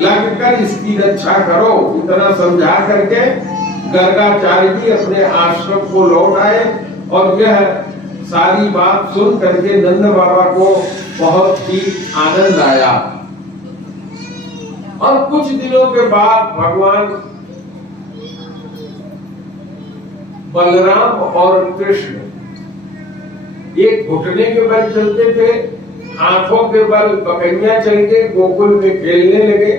लगकर इसकी रक्षा करो, इतना समझा करके गर्गाचार्य जी अपने आश्रम को लौट आए। और यह सारी बात सुन करके नंद बाबा को बहुत ही आनंद आया। और कुछ दिनों के बाद भगवान बलराम और कृष्ण एक घुटने के बल चलते थे, हाथों के बल पकड़ियां चल के गोकुल में खेलने लगे।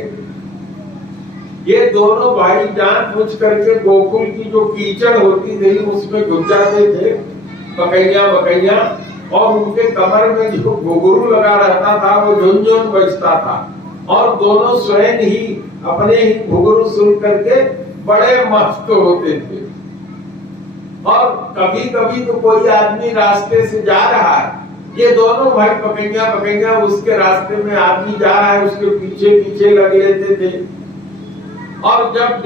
ये दोनों भाई जानबूझ करके गोकुल की जो कीचड़ होती थी उसमें घुस जाते थे, पकड़ियां, और उनके कमर में जो घुंघरू लगा रहता था वो झुनझुन बजता था, और दोनों स्वयं ही अपने ही घुंघरू सुन करके बड़े मस्त होते थे। और कभी कभी तो कोई आदमी रास्ते से जा रहा है, ये दोनों भाई पकड़ियां उसके रास्ते में आदमी जा रहा है उसके पीछे पीछे लग लेते थे। और जब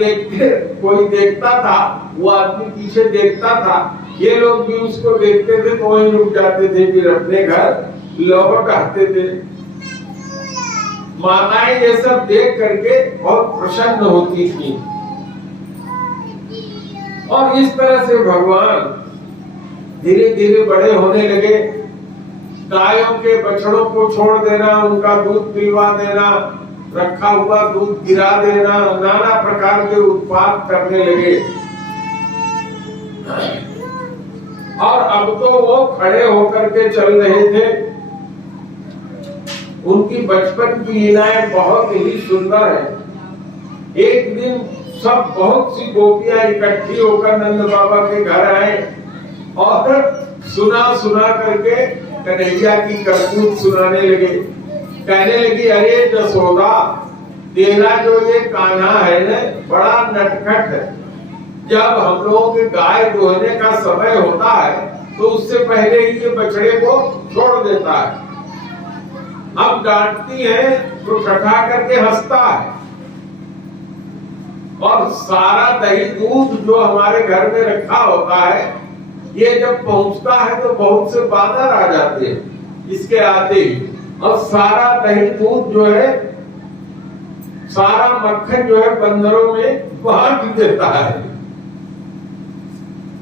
कोई देखता था, वो आदमी पीछे देखता था, ये लोग भी उसको देखते थे तो वहीं रुक जाते थे, फिर अपने घर लौट आते थे। माताएं ये सब देख करके बहुत प्रसन्न होती थी। और इस तरह से भगवान धीरे धीरे बड़े होने लगे। गायों के बछड़ों को छोड़ देना, उनका दूध पिलवा देना, रखा हुआ दूध गिरा देना, नाना प्रकार के उत्पाद करने लगे। और अब तो वो खड़े होकर के चल रहे थे। उनकी बचपन की लीलाएं बहुत ही सुंदर है। एक दिन सब बहुत सी गोपियां इकट्ठी होकर नंद बाबा के घर आए और सुना करके कन्हैया की करतूत सुनाने लगे। कहने लगी, अरे जसोदा, तेरा जो ये कान्हा है ना, बड़ा नटखट है। जब हम लोगों के गाय दोहने का समय होता है तो उससे पहले ही ये बछड़े को छोड़ देता है। अब डांटती है तो ठठा करके हंसता है। और सारा दही दूध जो हमारे घर में रखा होता है, ये जब पहुंचता है तो बहुत से बादल आ जाते हैं इसके आते ही, और सारा दही दूध जो है, सारा मक्खन जो है बंदरों में बांट देता है।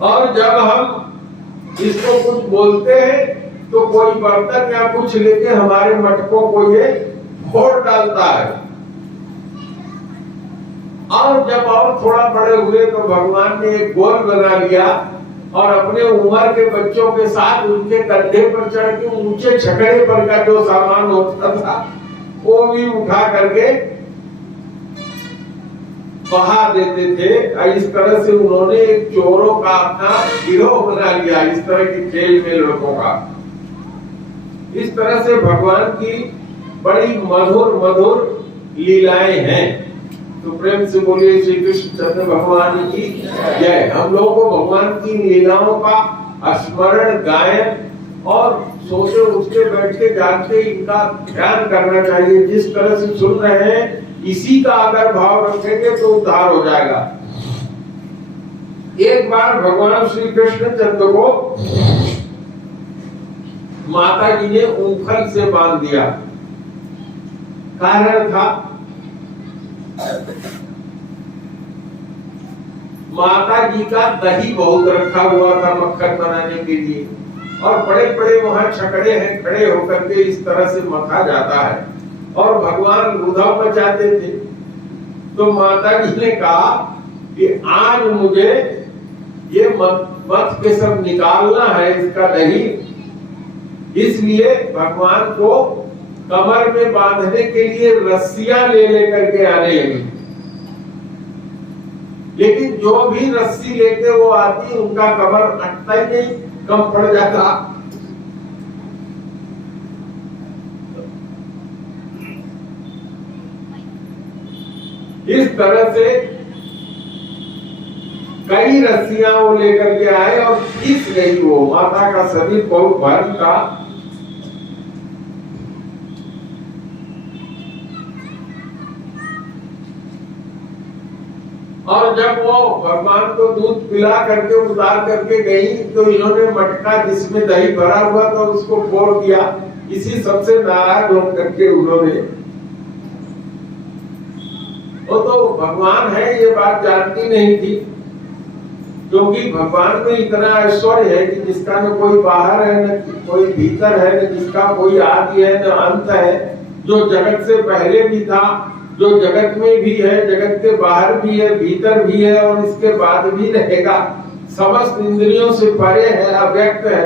और जब हम इसको कुछ बोलते हैं तो कोई बर्तन या कुछ लेके हमारे मटकों को ये फोड़ डालता है। और जब और थोड़ा बड़े हुए तो भगवान ने एक गोल बना लिया और अपने उम्र के बच्चों के साथ उनके कंधे पर चढ़ के ऊंचे छकड़े पर का जो सामान होता था वो भी उठा करके बहा देते थे। इस तरह से उन्होंने एक चोरों का अपना गिरोह बना लिया, इस तरह के खेल में लड़कों का। इस तरह से भगवान की बड़ी मधुर मधुर लीलाएं हैं। तो प्रेम से बोलिए श्री कृष्ण चंद्र भगवान की जय। हम लोगों को भगवान की लीलाओं का स्मरण, गायन और सोचे उठते बैठते जागते इनका ध्यान करना चाहिए। जिस तरह से सुन रहे हैं इसी का अगर भाव रखेंगे तो उद्धार हो जाएगा। एक बार भगवान श्री कृष्ण चंद्र को माता जी ने ऊंखल से बांध दिया। कारण था, माता जी का दही बहुत रखा हुआ था मक्खन बनाने के लिए, और बड़े बड़े वहां छकड़े हैं, खड़े होकर के इस तरह से मथा जाता है और भगवान उधव मचाते थे। तो माता जी ने कहा कि आज मुझे ये मथ के सब निकालना है, इसका दही। इसलिए भगवान को कमर में बांधने के लिए रस्सियां ले लेकर के आने लगी। लेकिन जो भी रस्सी लेके वो आती उनका कमर अटता ही नहीं, कम पड़ जाता। इस तरह से कई रस्सियां वो लेकर के आए और खींच गई। वो माता का शरीर बहुत भारी था। और जब वो भगवान को दूध पिला करके उतार करके गई तो इन्होंने मटका जिसमें दही भरा हुआ था उसको फोड़ दिया। इसी सबसे नाराज होकर के उन्होंने वो तो भगवान है ये बात जानती नहीं थी, क्योंकि भगवान में इतना ऐश्वर्य है कि जिसका न कोई बाहर है न कोई भीतर है, न जिसका कोई आदि है न अंत है, जो जगत से पहले भी था, जो जगत में भी है, जगत के बाहर भी है, भीतर भी है और इसके बाद भी रहेगा, समस्त इंद्रियों से परे है, अव्यक्त है।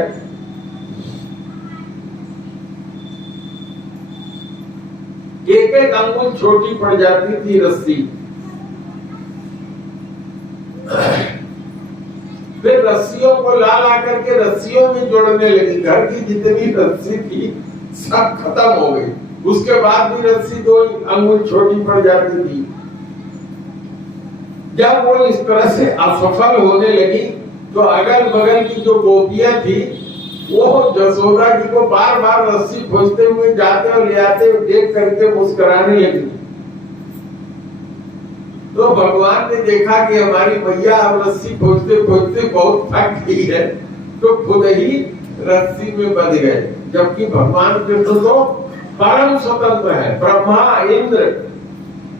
एक एक अंगुल छोटी पड़ जाती थी रस्सी। फिर रस्सियों को ला ला करके रस्सियों में जोड़ने लगी। घर की जितनी रस्सी थी सब खत्म हो गई। उसके बाद भी रस्सी 2 अंगुल छोटी पड़ जाती थी। जब वो इस तरह से असफल होने लगी तो अगल बगल की जो गोपियां थी वो जसोदा जी को बार बार रस्सी खोजते हुए जाते और ले आते देख करके मुस्कुराने लगी। तो भगवान ने देखा कि हमारी मैया अब रस्सी खोजते खोजते बहुत थक गई है, तो खुद ही रस्सी में बंध गए। जबकि भगवान कृष्ण तो परम स्वतंत्र है, ब्रह्मा इंद्र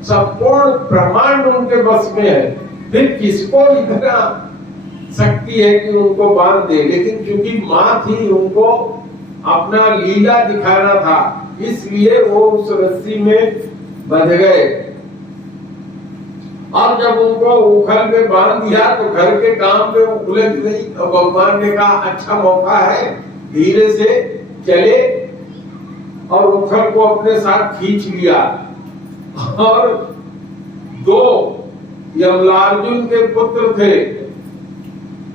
संपूर्ण ब्रह्मांड उनके बस में है, फिर किसको इतना शक्ति है कि उनको बांध दे। लेकिन चूंकि माँ थी, उनको अपना लीला दिखाना था, इसलिए वो उस रस्सी में बंध गए। और जब उनको उखल में बांध दिया तो घर के काम में उलझ गई। तो भगवान ने कहा अच्छा मौका है, धीरे से चले, और उखल को अपने साथ खींच लिया। और 2 यमलार्जुन के पुत्र थे,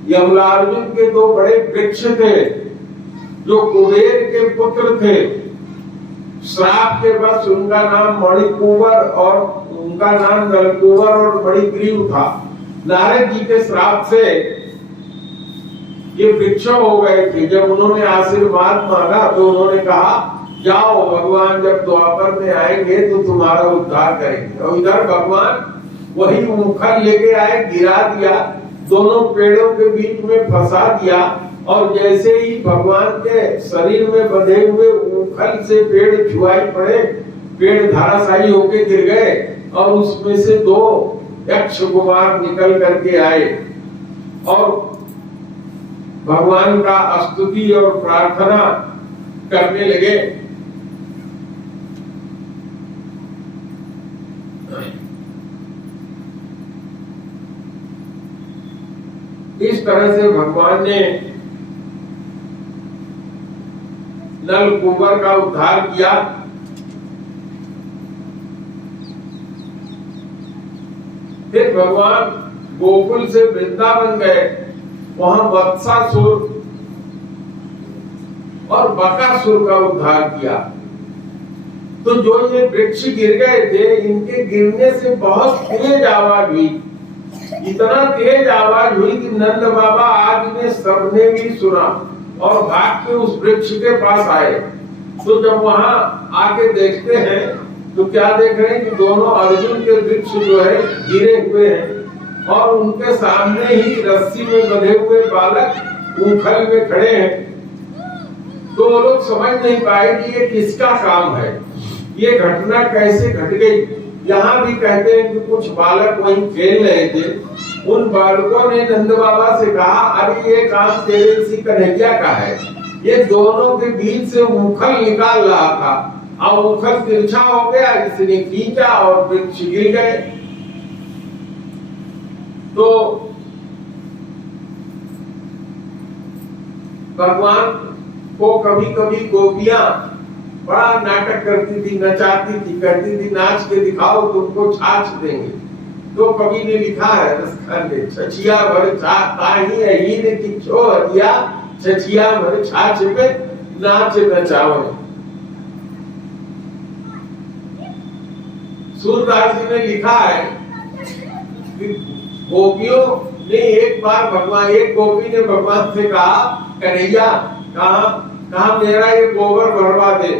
यमलार्जुन के 2 बड़े वृक्ष थे जो कुबेर के पुत्र थे। श्राप के बस उनका नाम मणिकुंवर और उनका नाम नलकुंवर और मणिग्रीव था। नारद जी के श्राप से ये वृक्ष हो गए थे। जब उन्होंने आशीर्वाद मांगा तो उन्होंने कहा जाओ, भगवान जब द्वापर में आएंगे तो तुम्हारा उद्धार करेंगे। और इधर भगवान वही उखल लेके आए, गिरा दिया, दोनों पेड़ों के बीच में फंसा दिया, और जैसे ही भगवान के शरीर में बंधे हुए उखल से पेड़ छुआई पड़े, पेड़ धाराशायी होके गिर गए और उसमें से 2 यक्ष कुमार निकल करके आए और भगवान का स्तुति और प्रार्थना करने लगे। इस तरह से भगवान ने नल कुंवर का उद्धार किया। फिर भगवान गोकुल से वृंदावन गए, वहां वत्सासुर और बकासुर का उद्धार किया। तो जो ये वृक्ष गिर गए थे, इनके गिरने से बहुत तेज आवाज हुई, इतना तेज आवाज हुई कि नंद बाबा आज में सबने भी सुना और भाग के उस वृक्ष के पास आए। तो जब वहां आके देखते हैं तो क्या देख रहे हैं कि दोनों अर्जुन के वृक्ष जो है गिरे हुए हैं और उनके सामने ही रस्सी में बंधे हुए बालक उखल में खड़े हैं। तो वो लोग समझ नहीं पाए कि ये किसका काम है, ये घटना कैसे घट गई। यहाँ भी कहते हैं कि कुछ बालक वहीं खेल रहे थे, उन बालकों ने नंद बाबा से कहा अरे ये काम तेरे इसी कन्हैया का है। ये दोनों के बीच से उखल निकाल रहा था, अब उखल तिरछा हो गया, इसने खींचा और वृक्ष गिर गए। तो भगवान को कभी कभी गोपियां बड़ा नाटक करती थी, नचाती थी, कहती थी नाच के दिखाओ तुमको छाछ देंगे। तो कवि ने लिखा है रसखान में, छछिया भर ताही अहीन किछो हदिया, छछिया भर छाछ पे नाच नचाओ। सूरदास जी ने लिखा है कि गोपियों ने एक गोपी ने भगवान से कहा कन्हैया कहा मेरा ये गोबर भरवा दे,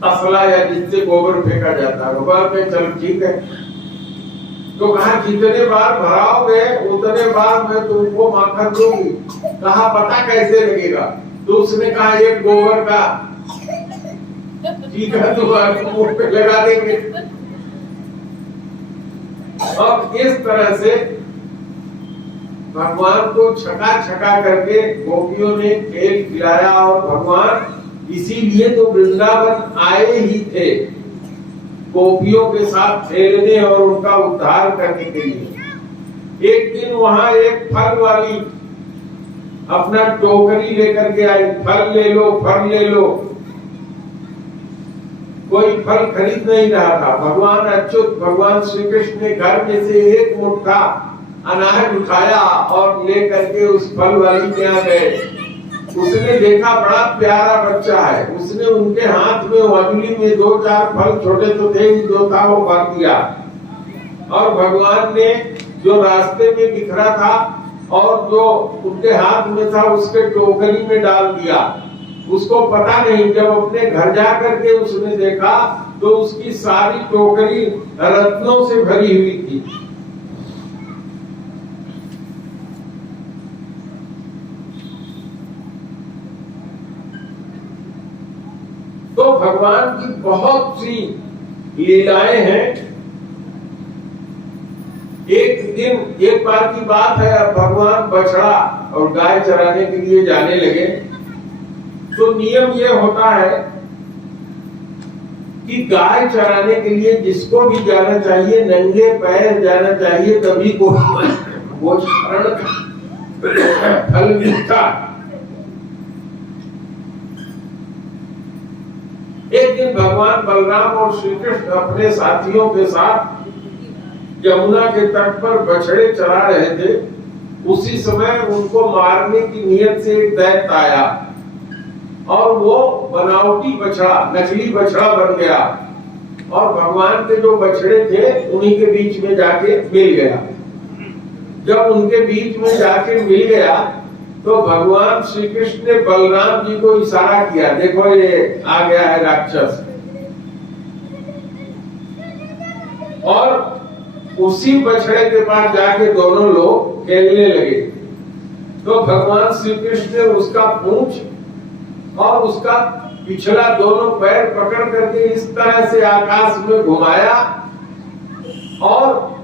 तसला या जिससे गोबर फेंका जाता है। भगवान में चल ठीक है। तो कहा जितने बार भराओगे उतने बार मैं तुमको माखन दूंगी। कहा पता कैसे लगेगा? तो उसने कहा एक गोबर का टीका तुम्हारे मुंह पे लगा देंगे। और इस तरह से भगवान को छका छका करके गोपियों ने खेल खिलाया, और भगवान इसीलिए तो वृंदावन आए ही थे, गोपियों के साथ खेलने और उनका उद्धार करने के लिए। एक दिन वहां एक फल वाली अपना टोकरी लेकर के आई, फल ले लो, फल ले लो। कोई फल खरीद नहीं रहा था। भगवान अच्युत, भगवान श्री कृष्ण ने घर में से एक मुट्ठा अनाज उठाया और लेकर के उस फल वाली के यहाँ गए। उसने देखा बड़ा प्यारा बच्चा है, उसने उनके हाथ में अंगुली में 2-4 फल, छोटे तो थे ही, जो था वो भर दिया। और भगवान ने जो रास्ते में बिखरा था और जो उनके हाथ में था उसके टोकरी में डाल दिया। उसको पता नहीं, जब अपने घर जा करके उसने देखा तो उसकी सारी टोकरी रत्नों से भरी हुई थी। तो भगवान की बहुत सी लीलाएं हैं। एक बार की बात है, भगवान बछड़ा और गाय चराने के लिए जाने लगे। तो नियम ये होता है कि गाय चराने के लिए जिसको भी जाना चाहिए नंगे पैर जाना चाहिए, तभी को वो शरण फल मिलता। एक दिन भगवान बलराम और श्री कृष्ण अपने साथियों के साथ यमुना के तट पर बछड़े चरा रहे थे। उसी समय उनको मारने की नियत से एक दैत्य आया और वो बनावटी बछड़ा, नकली बछड़ा बन गया और भगवान के जो बछड़े थे उन्हीं के बीच में जाके मिल गया। जब उनके बीच में जाके मिल गया तो भगवान श्री कृष्ण ने बलराम जी को इशारा किया, देखो ये आ गया है राक्षस। और उसी बछड़े के पास जाके दोनों लोग खेलने लगे। तो भगवान श्री कृष्ण ने उसका पूंछ और उसका पिछला दोनों पैर पकड़ करके इस तरह से आकाश में घुमाया और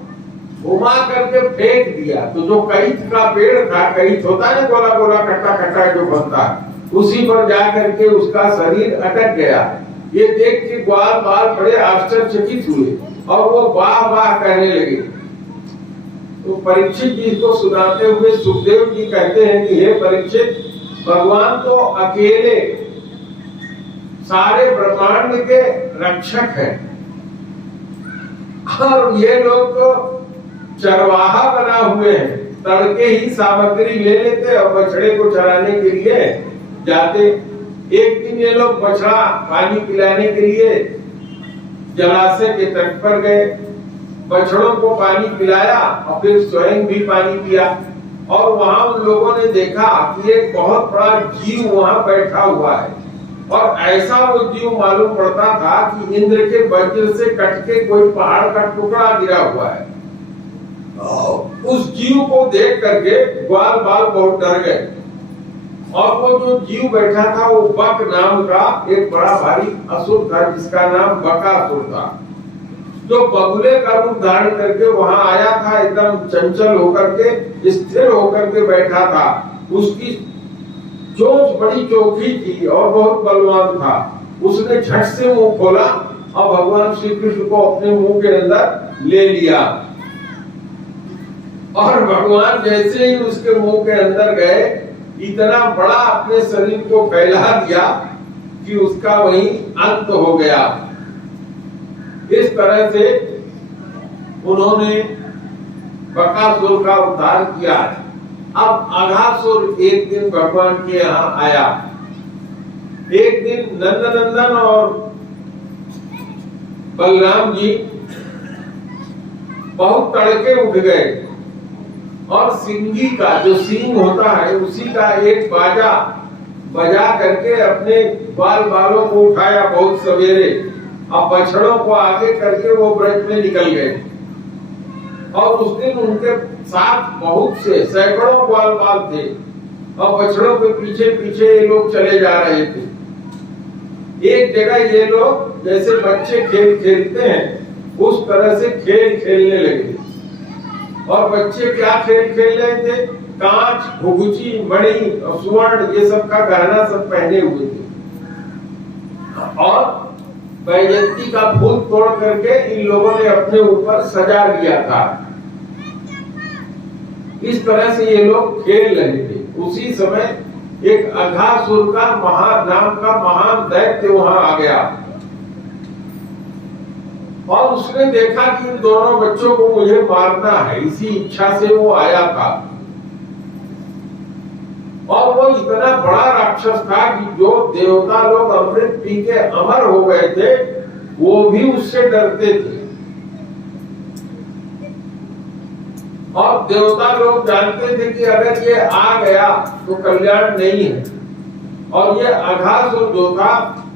घुमा करके फेंक दिया। तो जो कैथ का पेड़ था, कैथ होता है गोला गोला खट्टा खट्टा जो बनता है, उसी पर जा करके उसका शरीर अटक गया। ये देख के ग्वाल बाल बड़े आश्चर्यचकित हुए और वो वाह वाह कहने लगे। तो परीक्षित जी को सुनाते हुए सुखदेव जी कहते हैं कि हे परीक्षित, भगवान तो अकेले सारे ब्रह्मांड के रक्षक हैं और ये लोग तो चरवाहा बना हुए हैं, तड़के ही सामग्री ले लेते और बछड़े को चराने के लिए जाते। एक दिन ये लोग बछड़ा पानी पिलाने के लिए जलाशय के तट पर गए, बछड़ों को पानी पिलाया और फिर स्वयं भी पानी पिया। और वहां उन लोगों ने देखा कि एक बहुत बड़ा जीव वहां बैठा हुआ है और ऐसा वो जीव मालूम पड़ता था कि इंद्र के वज्र से कट के कोई पहाड़ का टुकड़ा गिरा हुआ है। उस जीव को देख करके ग्वाल बाल बहुत डर गए और वो जो जीव बैठा था वो बक नाम का एक बड़ा भारी असुर था, जिसका नाम बकासुर था, जो बगुले का रूप धारण करके वहां आया था। एकदम चंचल होकर के, स्थिर होकर के बैठा था। उसकी चोंच बड़ी चौखी थी और बहुत बलवान था। उसने झट से मुंह खोला और भगवान श्री कृष्ण को अपने मुंह के अंदर ले लिया और भगवान जैसे ही उसके मुंह के अंदर गए, इतना बड़ा अपने शरीर को फैला दिया कि उसका वहीं अंत हो गया। इस तरह से उन्होंने बकासुर का उद्धार किया। अब अघासुर एक दिन भगवान के यहाँ आया। एक दिन नंदनंदन और बलराम जी बहुत तड़के उठ गए और सिंगी का जो सींग होता है उसी का एक बाजा बजा करके अपने बाल बालों को उठाया बहुत सवेरे और बछड़ों को आगे करके वो ब्रज में निकल गए। और उस दिन उनके साथ बहुत से सैकड़ों बाल बाल थे और बछड़ों के पीछे पीछे ये लोग चले जा रहे थे। एक जगह ये लोग जैसे बच्चे खेल खेलते हैं उस तरह से खेल खेलने लगे। और बच्चे क्या खेल खेल रहे थे? कांच, भुगुची, मणि और स्वर्ण ये सब का गहना सब पहने हुए थे और बैजंती का फूल तोड़ करके इन लोगों ने अपने ऊपर सजा लिया था। इस तरह से ये लोग खेल रहे थे। उसी समय एक अघासुर का नाम का महान दैत्य वहां आ गया और उसने देखा कि इन दोनों बच्चों को मुझे मारना है, इसी इच्छा से वो आया था। और वो इतना बड़ा राक्षस था कि जो देवता लोग अमृत पी के अमर हो गए थे वो भी उससे डरते थे। और देवता लोग जानते थे कि अगर ये आ गया तो कल्याण नहीं है। और ये अघासुर जो था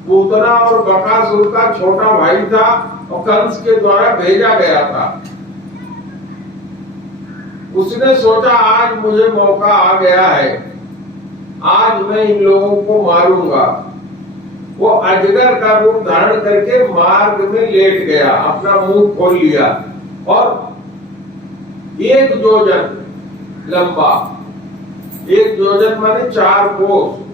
पूतना और बकासुर का छोटा भाई था और कंस के द्वारा भेजा गया था। उसने सोचा आज मुझे मौका आ गया है, आज मैं इन लोगों को मारूंगा। वो अजगर का रूप धारण करके मार्ग में लेट गया, अपना मुंह खोल लिया और 1 योजन लंबा, 1 योजन माने 4 कोस,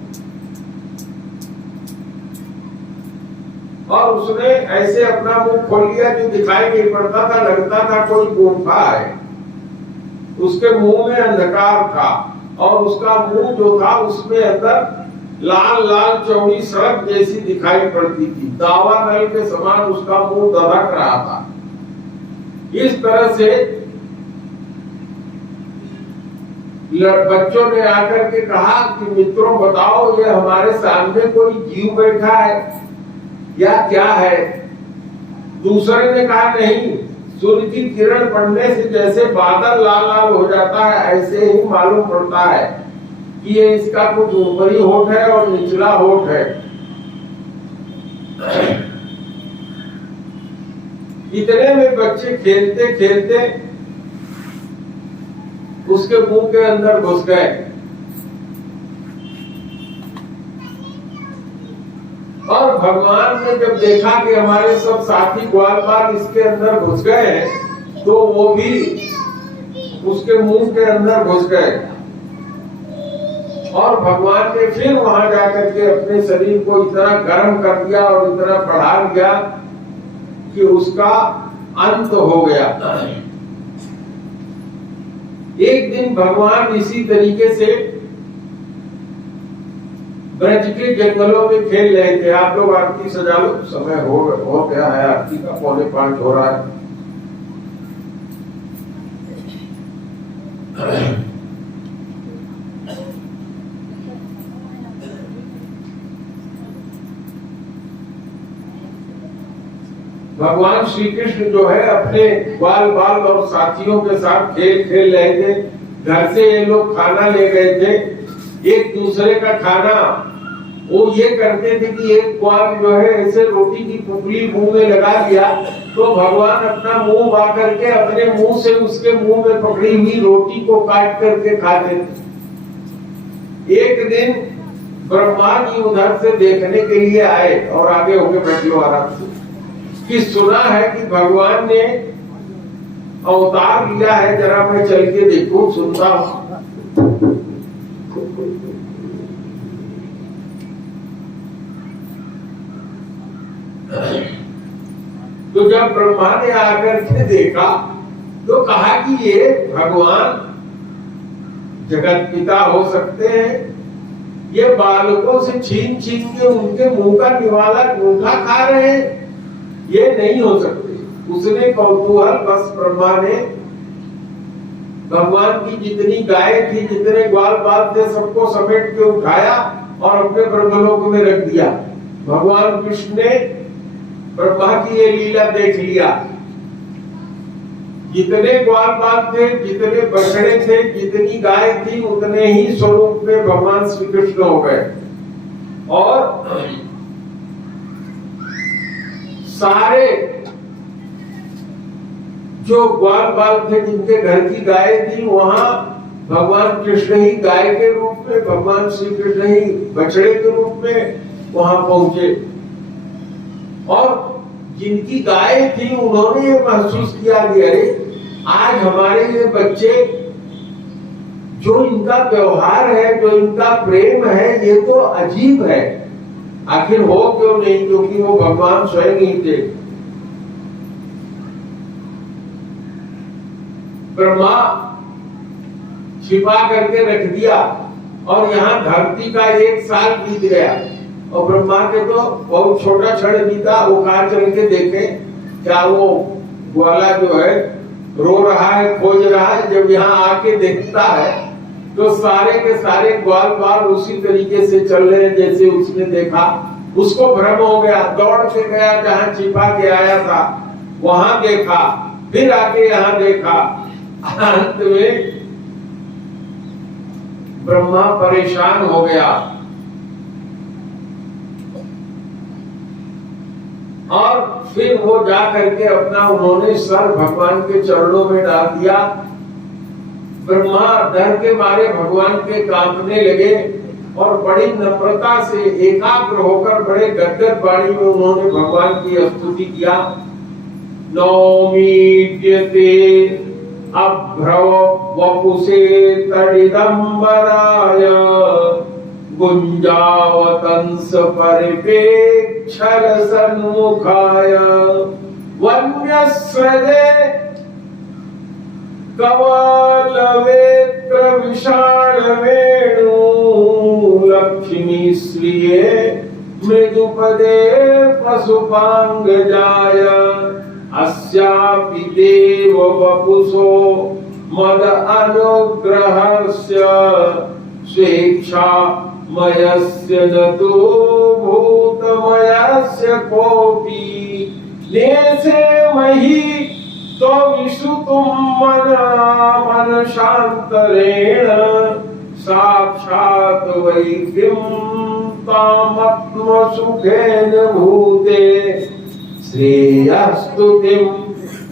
और उसने ऐसे अपना मुंह खोल लिया जो दिखाई नहीं पड़ता था, लगता था कोई गुफा है। उसके मुंह में अंधकार था और उसका मुंह जो था उसमें अंदर लाल लाल चौड़ी सड़क जैसी दिखाई पड़ती थी। दावा नल के समान उसका मुंह दधक रहा था। इस तरह से बच्चों ने आकर के कहा कि मित्रों बताओ ये हमारे सामने कोई जीव बैठा है या क्या है? दूसरे ने कहा नहीं, सूर्य की किरण पड़ने से जैसे बादल लाल लाल हो जाता है ऐसे ही मालूम पड़ता है कि ये इसका कुछ ऊपरी होठ है और निचला होठ है। इतने में बच्चे खेलते खेलते उसके मुंह के अंदर घुस गए और भगवान ने जब देखा कि हमारे सब साथी ग्वालवाल इसके अंदर घुस गए हैं तो वो भी उसके मुंह के अंदर घुस गए और भगवान ने फिर वहां जाकर के अपने शरीर को इतना गर्म कर दिया और इतना बढ़ा दिया कि उसका अंत हो गया। एक दिन भगवान इसी तरीके से ब्रज के जंगलों में खेल रहे थे। आप लोग आरती सजा लो, समय हो गया है, आरती का 4:45 हो रहा है। भगवान श्री कृष्ण जो है अपने बाल बाल और साथियों के साथ खेल खेल रहे थे। घर से ये लोग खाना ले गए थे। एक दूसरे का खाना वो ये करते थे कि एक ग्वाल जो है ऐसे रोटी की पुपली मुंह में लगा दिया तो भगवान अपना मुंह बा करके अपने मुंह से उसके मुंह में पकड़ी हुई रोटी को काट करके खाते थे। एक दिन ब्रह्मा जी उधर से देखने के लिए आए और आगे होके बैठ लो आराम से कि सुना है कि भगवान ने अवतार लिया है, जरा मैं चल के देखूं, सुनता हूं। तो जब ब्रह्मा ने आकर के देखा तो कहा कि ये भगवान जगत पिता हो सकते हैं, ये बालकों से छीन छीन के उनके मुंह का निवाला जूठा खा रहे हैं, ये नहीं हो सकते। उसने कौतूहल बस ब्रह्मा ने भगवान की जितनी गाय थी, जितने ग्वाल बाल थे, सबको समेट के उठाया और अपने ब्रह्मलोक में रख दिया। भगवान कृष्ण ने ब्रह्मा की ये लीला देख लिया। जितने ग्वाल बाल थे, जितने बछड़े थे, जितनी गाय थी, उतने ही स्वरूप में भगवान श्री कृष्ण हो गए और सारे जो ग्वाल बाल थे, जिनके घर की गाय थी, वहां भगवान कृष्ण ही गाय के रूप में, भगवान श्री कृष्ण ही बछड़े के रूप में वहां पहुंचे और जिनकी गाय थी उन्होंने ये महसूस किया कि अरे आज हमारे ये बच्चे, जो इनका व्यवहार है, जो इनका प्रेम है, ये तो अजीब है। आखिर हो क्यों नहीं? क्योंकि वो भगवान स्वयं ही थे। ब्रह्मा छिपा करके रख दिया और यहाँ धरती का 1 साल बीत गया और ब्रह्मा के तो बहुत छोटा क्षण बीता। वो कहा चल के देखे क्या वो ग्वाला जो है रो रहा है, खोज रहा है। जब यहाँ आके देखता है तो सारे के सारे ग्वाल बाल उसी तरीके से चल रहे हैं जैसे उसने देखा। उसको भ्रम हो गया, दौड़ के गया जहाँ छिपा के आया था, वहां देखा, फिर आके यहाँ देखा। अंत में ब्रह्मा परेशान हो गया और फिर वो जा करके अपना उन्होंने सर भगवान के चरणों में डाल दिया। ब्रह्मा डर के मारे भगवान के कांपने लगे और बड़ी नम्रता से एकाग्र होकर बड़े गदगद वाणी में उन्होंने भगवान की स्तुति किया। नौमीड्यते अभ्रव वपुषे तडिदंबराय गुंजावतंस परिपेक्षल सन्मुखाय वन्यस्रजे कवलवेत्र विशाल वेणु लक्ष्मी श्रिये मृदुपदे पशुपांगजाय अस्यापि देव वपुषो मद अनुग्रहस्य स्वेच्छा मयस्य न तु भूतमयस्य कोपि नेसे मही तो विश्रुतुं मन शांतरेण साक्षात् वैद्यं तामात्म सुखेन भूते श्रेयस्तुतिं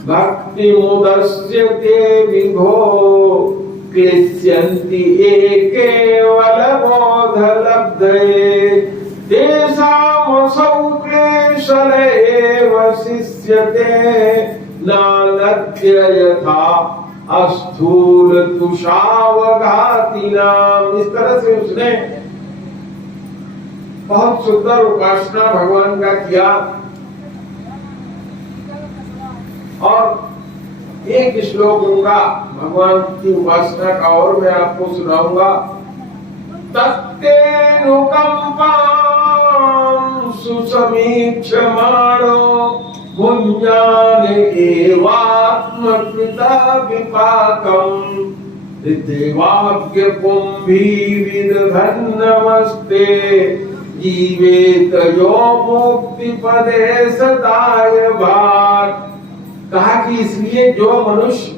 भक्तिमुदस्य ते विभो क्लिश्यन्ति एकेवल बोधलब्धये तेषामसौ क्लेशल एव शिष्यते नालद्य यथा अस्थूल तुषावघातिनाम। इस तरह से उसने बहुत सुंदर उपासना भगवान का किया। और एक श्लोक उनका भगवान की उपासना का और मैं आपको सुनाऊंगा। तत्तेनुकंपां सुसमीक्षमाणो भुञ्जान एवात्मकृता विपाकम् देवाज्ञ कुंभीविदधन् नमस्ते जीवेत यो मुक्ति पदे सदाय भाग। कहा कि इसलिए जो मनुष्य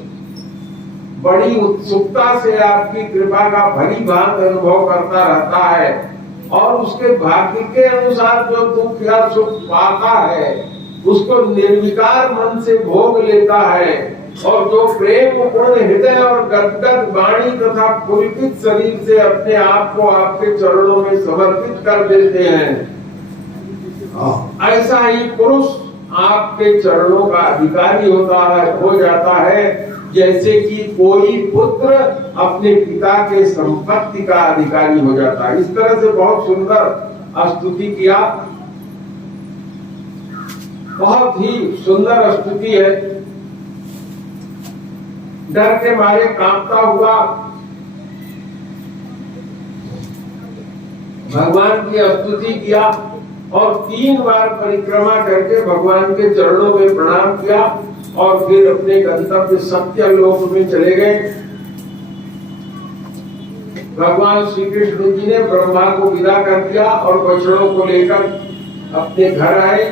बड़ी उत्सुकता से आपकी कृपा का भली भांति अनुभव करता रहता है और उसके भाग्य के अनुसार जो दुख या सुख पाता है उसको निर्विकार मन से भोग लेता है और जो प्रेम पूर्ण हृदय और गदगद वाणी तथा पुलकित शरीर से अपने आप को आपके चरणों में समर्पित कर देते हैं, ऐसा ही पुरुष आपके चरणों का अधिकारी होता है, हो जाता है। जैसे कि कोई पुत्र अपने पिता के संपत्ति का अधिकारी हो जाता है। इस तरह से बहुत सुंदर स्तुति किया। बहुत ही सुंदर स्तुति है। डर के मारे कांपता हुआ भगवान की स्तुति किया और 3 बार परिक्रमा करके भगवान के चरणों में प्रणाम किया और फिर अपने गंतव्य सत्यलोक में चले गए। भगवान श्री कृष्ण जी ने ब्रह्मा को विदा कर दिया और बछड़ों को लेकर अपने घर आए।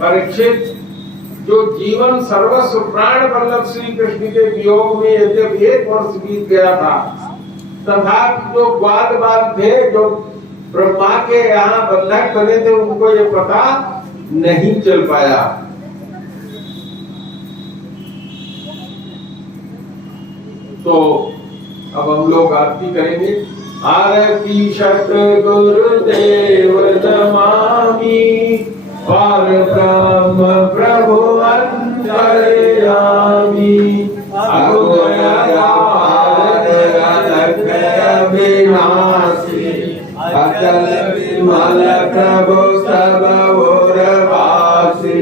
परीक्षित, जो जीवन सर्वस्व प्राण वल्लभ श्री कृष्ण के वियोग में यद्यपि 1 वर्ष बीत गया था, तथापि जो ग्वाल बाल थे, जो ब्रह्मा के यहाँ बंधक बने थे, उनको ये पता नहीं चल पाया। तो अब हम लोग आरती करेंगे। आरती शत गुरुदेव नमामि पर ब्रह्म प्रभु अंतर्यामी विनाशी अचल विमल प्रभु सब ओर वासी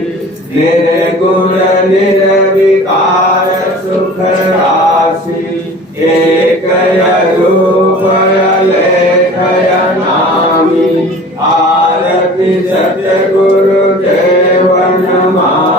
निर्गुण निर्विकार सुख राशि एक रूप लेखय नामी आरति सतगुरु देव नमामि।